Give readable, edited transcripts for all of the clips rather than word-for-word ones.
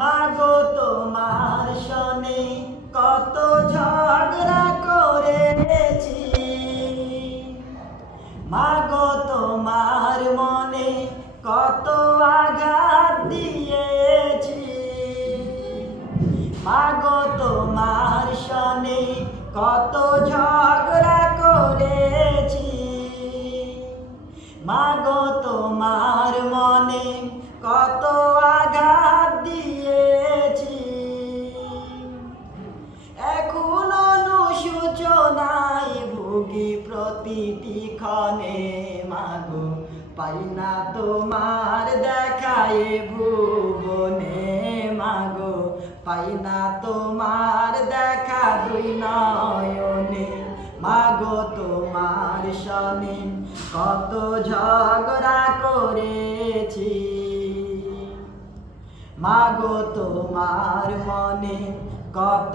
মাগো তোমার সনে কত ঝগড়া করেছি, মাগো তোমার মনে কত আঘাত দিয়েছি, মাগো তোমার সনে কত ঝগড়া করেছি, মাগো তোমার মনে কত আঘাত দিয়েছি। এখনো অনুশোচনায় ভুগি প্রতিটি ক্ষণে, মাগো পাই না তোমার দেখায় ভুবনে, মাগো পাই না তোমার দেখা দুই নয়নে, মাগো তোমার সনে কত ঝগড়া করেছি, মাগো তোমার মনে কত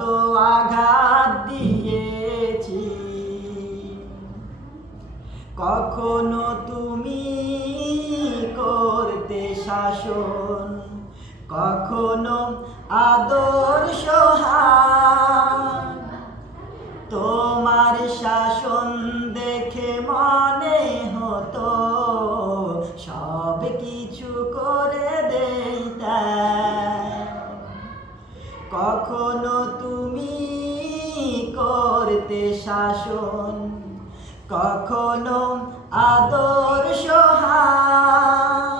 আঘাত দিয়েছি। কখনো তুমি করতে শাসন, কখনো আদর সোহাগ, তোমার শাসন দেখে মনে হতো সব কিছু করে দিতে। কখনো তুমি করতে শাসন, কখনো আদর সোহাগ,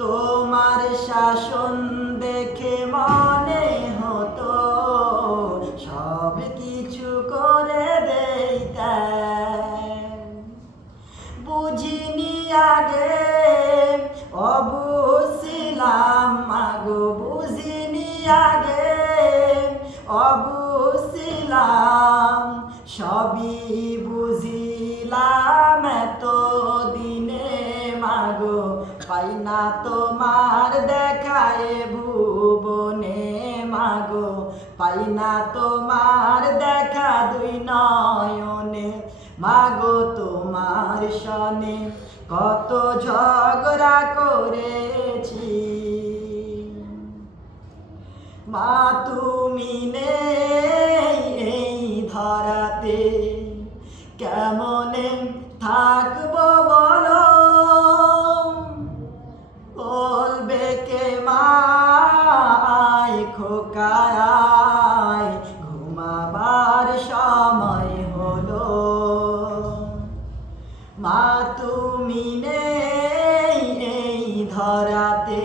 তোমার শাসন দেখে মনে হতো সব কিছু করে দিতে। বুঝিনি আগে অবুঝছিলাম, মাগো বুঝিনি আগে অবুঝছিলাম, সবই বুঝিলাম এত দিনে, মাগো পাই না তোমার দেখায় ভুবনে, মাগো পাই না তোমার দেখা দুই নয়নে, মাগো তোমার সনে কত ঝগড়া করেছি। মা তুমি নেই এই ধরাতে, কেমনে থাকবো বলো, বলবে কে মা আয় খোকা আয়, ঘুমাবার সময় হলো। মা তুমি নেই এই ধরাতে,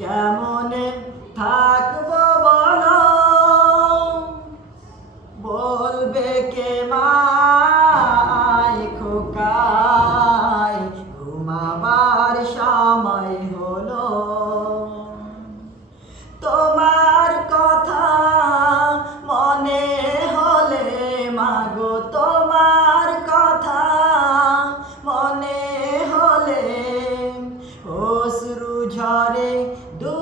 কেমনে থাকবো বলো, বলবে কে মা আয় খোকা আয়, ঘুমাবার সময় হলো। তোমার কথা মনে হলে, মাগো তোমার কথা মনে হলে অশ্রু ঝরে দু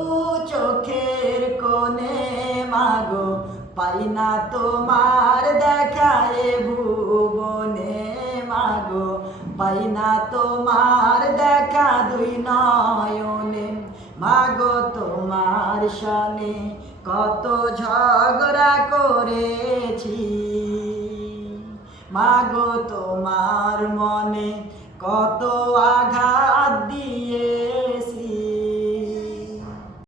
চোখের কোণে, মাগো পাই না তোমার দেখায় ভুবনে, মাগো পাই না তোমার দেখা দুই নয়নে, মাগো তোমার সনে কত ঝগড়া করেছি, মাগো তোমার মনে কত আঘাত দিয়ে